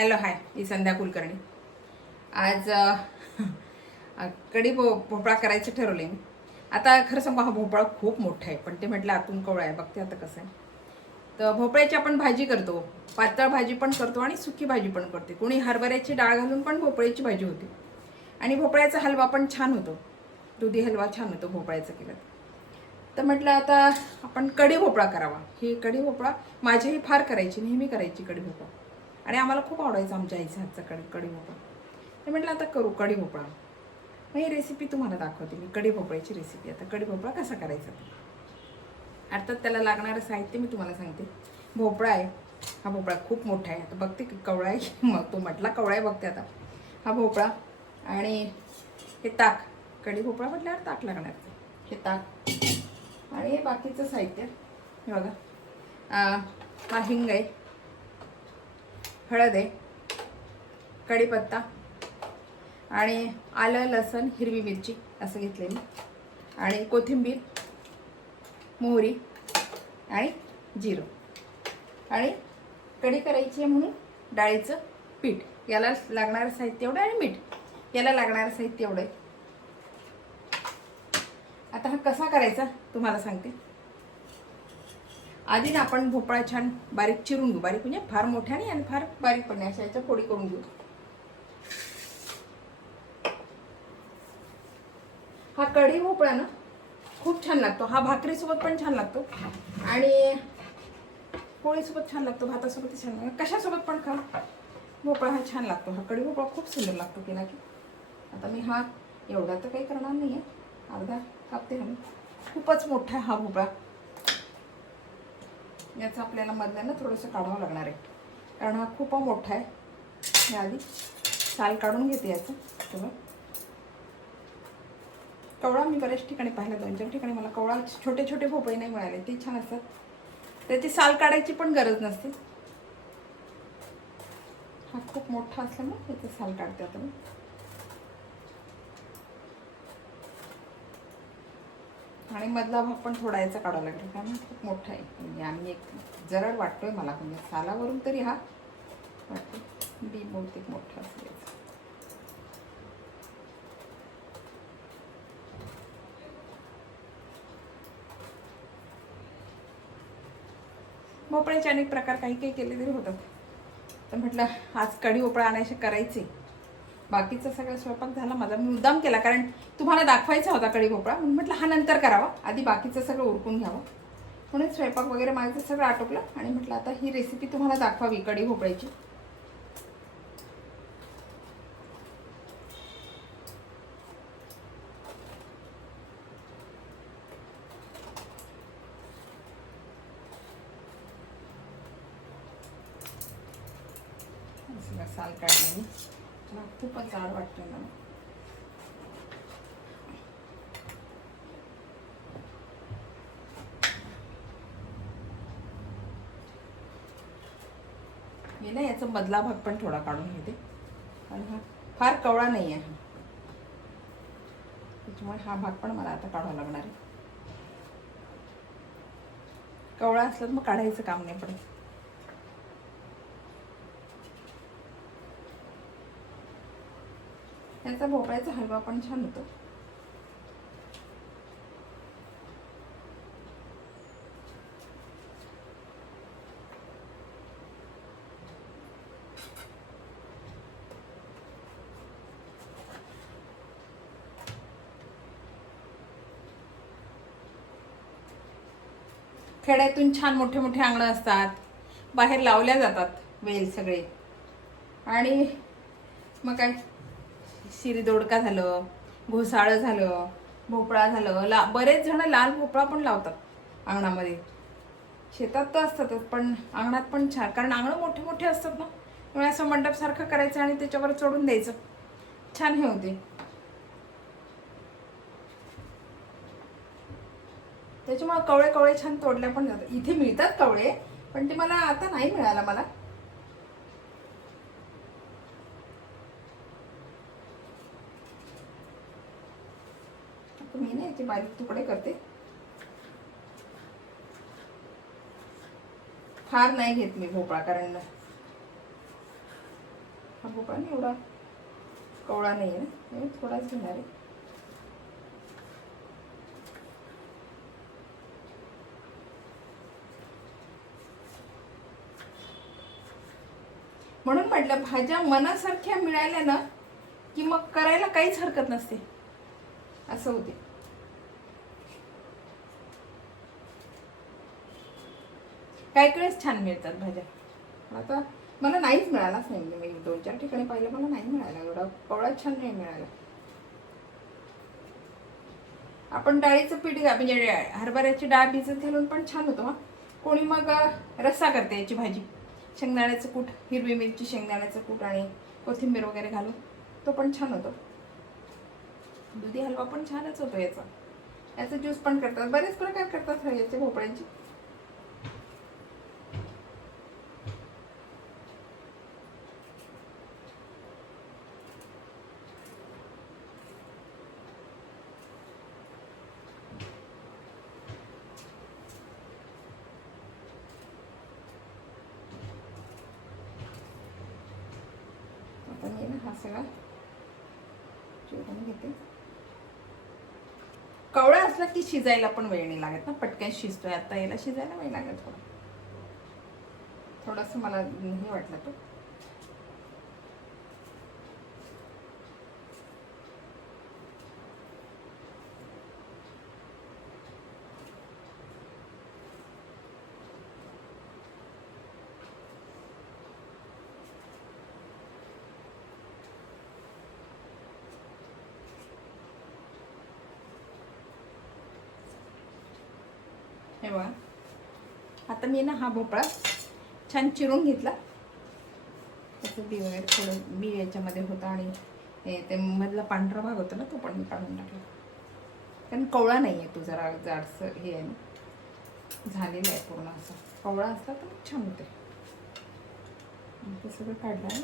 Hello hi, मी संध्या कुलकर्णी. आज कढी भोपळा करायचं ठरवले मी. आता खरं सांगू, हा भोपळा खूप मोठा आहे, पण ते म्हटलं आतून कवळा आहे. बघते आता कसं आहे. तर भोपळ्याची आपण भाजी करतो, पातळ भाजी पण करतो आणि सुकी भाजी पण करते. कोणी हरभऱ्याची डाळ घालून पण भोपळ्याची भाजी होते आणि भोपळ्याचा हलवा पण छान होतो. दुधी हलवा छान होतो भोपळ्याचा केला तर. म्हटलं आता आपण कढी भोपळा करावा. ही कढी भोपळा माझ्याही फार करायची, नेहमी करायची कढी भोपळा, आणि आम्हाला खूप आवडायचं आमच्या आईच्या हातचा कढी भोपळा. तर म्हटलं आता करू कढी भोपळा. मग ही रेसिपी तुम्हाला दाखवते मी, कढी भोपळ्याची रेसिपी. आता कढी भोपळा कसा करायचा, अर्थात त्याला लागणारं साहित्य मी तुम्हाला सांगते. भोपळा आहे, हा भोपळा खूप मोठा आहे. आता बघते की कवळा आहे, मग तो म्हटला कवळा आहे, बघते आता. हा भोपळा आणि हे ताक, कढी भोपळा म्हटल्यावर ताक लागणार. हे ताक आणि हे बाकीचं साहित्य हे बघा. हा हिंग आहे, हळद आहे, कढीपत्ता आणि आलं लसण हिरवी मिरची असं घेतलेली, आणि कोथिंबीर, मोहरी आणि जिरं, आणि कढी करायची आहे म्हणून डाळीचं पीठ. याला लागणारं साहित्य एवढं, आणि मीठ याला लागणारं साहित्य एवढं आहे. आता हा कसा करायचा तुम्हाला सांगते. आधी ना आपण भोपळा छान बारीक चिरून घेऊ. बारीक म्हणजे फार मोठ्या नाही आणि फार बारीक पण नाही, अशा याच्या फोडी करून घेऊ. हा कढी भोपळा ना खूप छान लागतो. हा भाकरीसोबत पण छान लागतो आणि पोळीसोबत छान लागतो, भातासोबत छान लागतो, कशासोबत पण खा. भोपळा हा छान लागतो. हा कढी भोपळा खूप सुंदर लागतो केला की. आता मी हा एवढा तर काही करणार नाही आहे, अर्धा कापते हा. खूपच मोठा हा भोपळा, याचं आपल्याला मधल्यानं थोडंसं काढावं लागणार आहे, कारण हा खूप मोठा आहे. मी आधी साल काढून घेते याचं सगळं. कवळा मी बऱ्याच ठिकाणी पाहिला, 2-4 ठिकाणी मला कवळा छोटे छोटे भोपळे नाही मिळाले. ते छान असतात, त्याची साल काढायची पण गरज नसते. हा खूप मोठा असल्यामुळे त्याची साल काढते आता मी. आणि मधला भाग पण थोडा याचा काढावा लागेल, कारण खूप मोठा आहे. म्हणजे आम्ही एक जरड वाटतोय मला, म्हणजे सालावरून तरी हा वाटतो बी बहुतेक मोठा असेल. भोपळ्याचे अनेक प्रकार काही काही केले तरी होतात. तर म्हटलं आज कढी भोपळा आणायचे करायचे. बाकीचा सगळा स्वयंपाक झाला माझा, मी मुद्दाम केला कारण तुम्हाला दाखवायचा होता कढी भोपळा, म्हणून म्हटलं हा नंतर करावा, आधी बाकीचं सगळं उरकून घ्यावं. म्हणून स्वयंपाक वगैरे माझं सगळं आटोपलं आणि म्हटलं आता ही रेसिपी तुम्हाला दाखवावी कढी भोपळ्याची. साल काढले मी, मला खूपच जाड वाटतंय मला. मी ना याचा मधला भाग पण थोडा काढून घेते, आणि हा फार कवळा नाही आहे, त्याच्यामुळे हा भाग पण मला आता काढावा लागणार आहे. कवळा असला तर मग काढायचं काम नाही पडत. त्याचा भोपळ्याचा हलवा पण छान होतो. खेड्यातून छान मोठे मोठे अंगणं असतात, बाहेर लावल्या जातात वेल सगळे. आणि मग काय, शिरीदोडका झालं, घोसाळं झालं, भोपळा झालं, बरेच जण लाल भोपळा पण लावतात अंगणामध्ये. शेतात तर असतातच, पण अंगणात पण छान, कारण अंगणं मोठे मोठे असतात ना, त्यामुळे असं मंडपसारखं करायचं आणि त्याच्यावर चढून द्यायचं, छान हे होते. त्याच्यामुळे कवळे कवळे छान तोडल्या पण जातात. इथे मिळतात कवळे, पण ते मला आता नाही मिळाला मला. मी ना याचे बारीक तुकडे करते, फार नाही घेत मी भोपळा, कारण भोपळा नाही एवढा कवळा नाही आहे ना, मी थोडाच घेणार आहे. म्हणून म्हटलं भाज्या मनासारख्या मिळाल्या ना की मग करायला काहीच हरकत नसते, असं होते. काही वेळेस छान मिळतात भाज्या. आता मला नाहीच मिळालाच नाही, मी 2-4 ठिकाणी पाहिलं, मला नाही मिळाला एवढा कवळा छान नाही मिळाला. आपण डाळीचं पीठ म्हणजे हरभऱ्याची डाळ भिजत घालून पण छान होतो. हा कोणी मग रस्सा करते याची भाजी, शेंगदाण्याचं कूट, हिरवी मिरची, शेंगदाण्याचं कूट आणि कोथिंबीर वगैरे घालून, तो पण छान होतो. दुधी हलवा पण छानच होतो याचा. याचा ज्यूस पण करतात, बरेच प्रकार करतात याचे भोपळ्यांची. आता मी ना हा सगळा चिरून घेते. कवळा असला की शिजायला पण वेळ नाही लागत ना, पटकन शिजतोय. आता याला शिजायला वेळ लागत थोडंसं मला हे वाटलं तो. हे बघा, आता मी ना हा भोपळा छान चिरून घेतला. त्याचं बी वगैरे थोडं बी याच्यामध्ये होतं आणि ते मधला पांढरा भाग होता ना, तो पण मी काढून टाकला. कारण कवळा नाही आहे तो, जरा जाडसर हे आहे ना, झालेलं आहे पूर्ण. असं कवळा असला तर छान होते. ते सगळं काढलं आहे.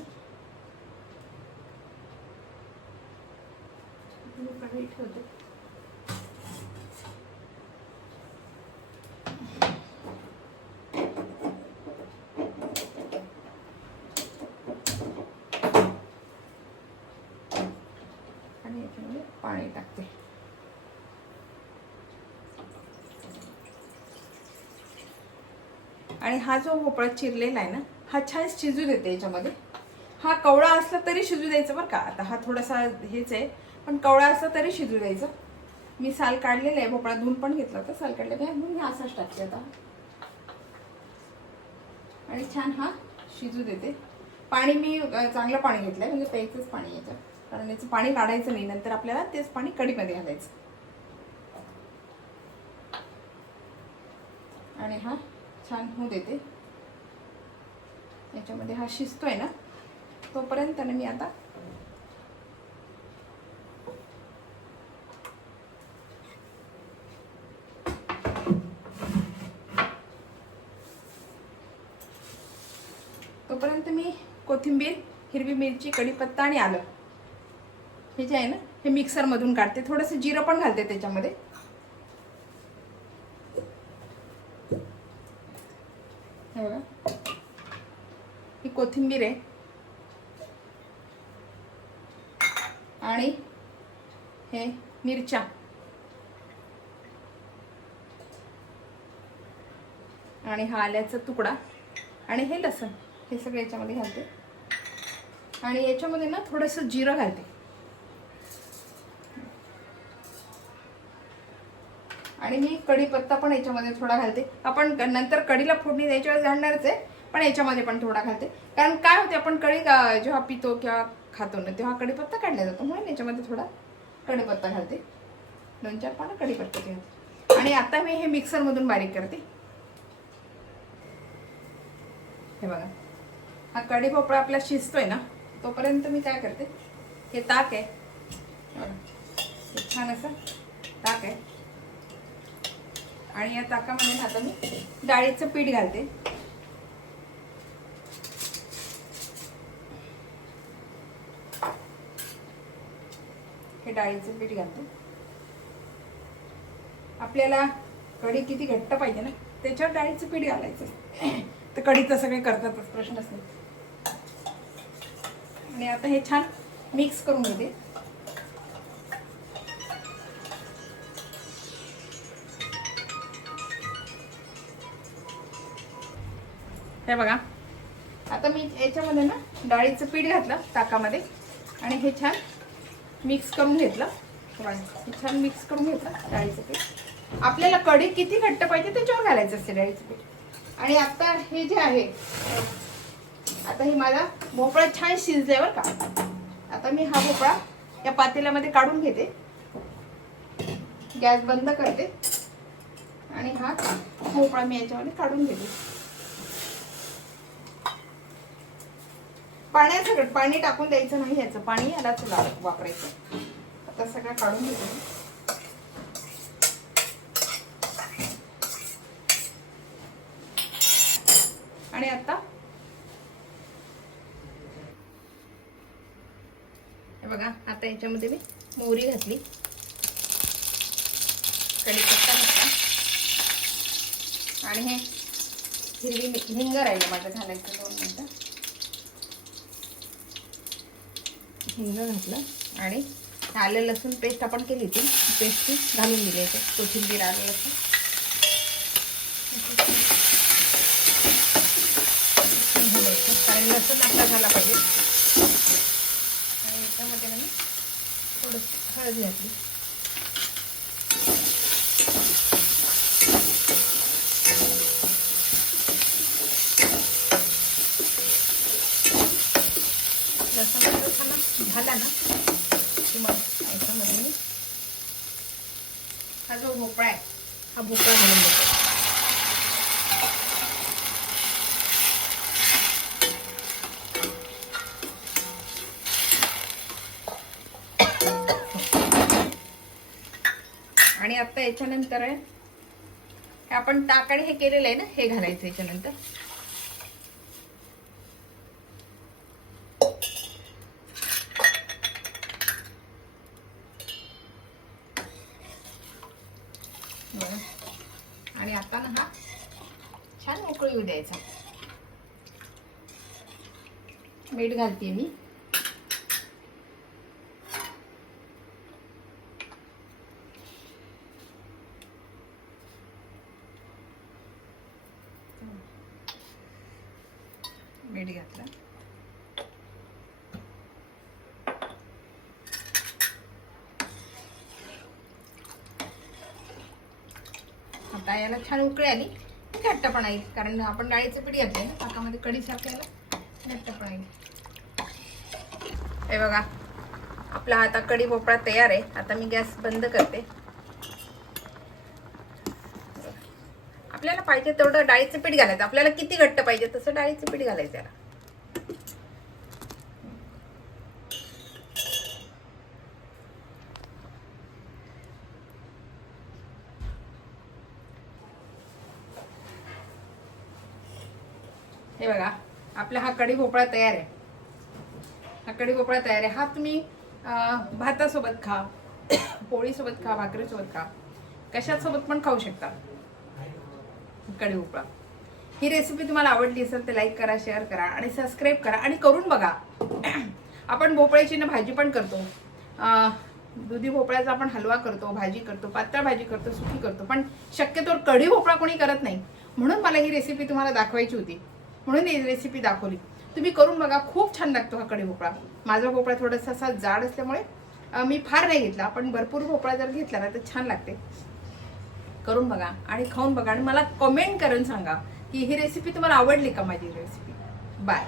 कढई ठेवते. पाणी टाकते. आणि हा जो भोपळा चिरलेला आहे ना, हा छान शिजू देते याच्यामध्ये. हा कवळा असला तरी शिजू द्यायचं बरं का. आता हा थोडासा हेच आहे, पण कवळा असला तरी शिजू द्यायचं. मी साल काढलेलं आहे, भोपळा धुवून पण घेतला होता, साल काढलेला आहे म्हणून मी असाच टाकते आता. आणि छान हा शिजू देते. पाणी मी चांगलं पाणी घेतलंय, म्हणजे प्यायचंच पाणी याच्यात, कारण याचं पाणी काढायचं नाही, नंतर आपल्याला तेच पाणी कढीमध्ये घालायचं. आणि हा छान होऊ देते. याच्यामध्ये हा शिजतोय ना, तोपर्यंत मी आता कोथिंबीर, हिरवी मिरची, कढीपत्ता आणि आलं हे जे आहे ना, हे मिक्सर मधून काढते. थोडंसं जिरं पण घालते त्याच्यामध्ये. हे बघा, ही कोथिंबीर आहे आणि हे मिरच्या आणि हा आल्याचा तुकडा आणि हे लसूण, हे सगळं याच्यामध्ये घालते. आणि याच्यामध्ये ना थोडंसं जिरं घालते. आणि मी कढीपत्ता पण याच्यामध्ये थोडा घालते. आपण नंतर कढीला फोडणी द्यायच्या वेळेस घालणारच आहे, पण याच्यामध्ये पण थोडा घालते. कारण काय होते, आपण कढी जेव्हा पितो किंवा खातो ना, तेव्हा कढीपत्ता काढला जातो, म्हणून याच्यामध्ये थोडा कढीपत्ता घालते. 2-4 पानं कढीपत्ता घालते. आणि आता मी हे मिक्सर मधून बारीक करते. हे बघा, हा कढी भोपळा आपला शिजतोय ना, तोपर्यंत मी काय करते, हे ताक आहे, हे छान असं ताक आहे. आणि या ताकामध्ये आता मी डाळीचं पीठ घालते. हे डाळीचं पीठ घालते. आपल्याला कढी किती घट्ट पाहिजे ना, त्याच्यावर डाळीचं पीठ घालायचं. तर कढी तसं काही करतातच, प्रश्नच नाही. आणि आता हे छान मिक्स करून घेते. हे बघा, आता मी याच्यामध्ये ना डाळीचं पीठ घातलं ताकामध्ये आणि हे छान मिक्स करून घेतलं. हे छान मिक्स करून घेतलं डाळीचं पीठ. आपल्याला कढी किती घट्ट पाहिजे त्याच्यावर घालायचं असते डाळीचं पीठ. आणि आता हे जे आहे, आता हे माझा भोपळा छान शिजल्यावर का आता मी हा भोपळा या पातेल्यामध्ये काढून घेते. गॅस बंद करते आणि हा भोपळा मी याच्यामध्ये काढून घेते. पाण्यासकट पाणी टाकून द्यायचं नाही, याचं पाणी यालाच वापरायचं. आता सगळं काढून घेते. आणि आता हे बघा, आता याच्यामध्ये मी मोहरी घातली, कढीपत्ता घातला आणि हे हिरवी हिंग राहिलं माझं घालायचं. 2 मिनिटं हिंग घातलं आणि आलं लसूण पेस्ट आपण केली होती, पेस्ट घालून दिली आहे. कोथिंबीर, आलं लसूण कारण लसूण आपला झाला पाहिजे. आणि याच्यामध्ये मी थोडंसं हळद घातली. लसूण झाला ना की मग याच्यामध्ये मी हा जो भोपळा आहे हा भोपळा घालून देतो. आणि आता याच्यानंतर आहे हे आपण ताकाने हे केलेलं आहे ना, हे घालायचं याच्यानंतर. आणि आता ना हा छान उकळी येऊ द्यायचा. मीठ घालते मी. मीठ घातलं. आता याला छान उकळी आली, घट्टपणा येईल कारण आपण डाळीचं पीठ घातलंय ना ताकामध्ये, कढीचं आपल्याला घट्टपणा येईल. हे बघा, आपला आता कढी भोपळा तयार आहे. आता मी गॅस बंद करते. आपल्याला पाहिजे तेवढं डाळीचं पीठ घालायचं. आपल्याला किती घट्ट पाहिजे तसं डाळीचं पीठ घालायचं याला. हे बघा, आपला हा कढी भोपळा तयार आहे. हा कढी भोपळा तयार आहे. हा तुम्ही भातासोबत खा, पोळीसोबत खा, भाकरीसोबत खा, कशासोबत पण खाऊ शकता कढी भोपळा. ही रेसिपी तुम्हाला आवडली असेल तर लाईक करा, शेअर करा आणि सबस्क्राईब करा आणि करून बघा. आपण भोपळ्याची ना भाजी पण करतो, दुधी भोपळ्याचा आपण हलवा करतो, भाजी करतो, पातळ भाजी करतो, सुकी करतो, पण शक्यतोवर कढी भोपळा कोणी करत नाही. म्हणून मला ही रेसिपी तुम्हाला दाखवायची होती, म्हणून ही रेसिपी दाखवली. तुम्ही करून बघा, खूप छान लागतो हा कढी भोपळा. माझा भोपळा थोडासा असा जाड असल्यामुळे मी फार नाही घेतला, पण भरपूर भोपळा जर घेतला ना तर छान लागते. करून बघा आणि खाऊन बघा आणि मला कमेंट करून सांगा की ही रेसिपी तुम्हाला आवडली का माझी रेसिपी. बाय.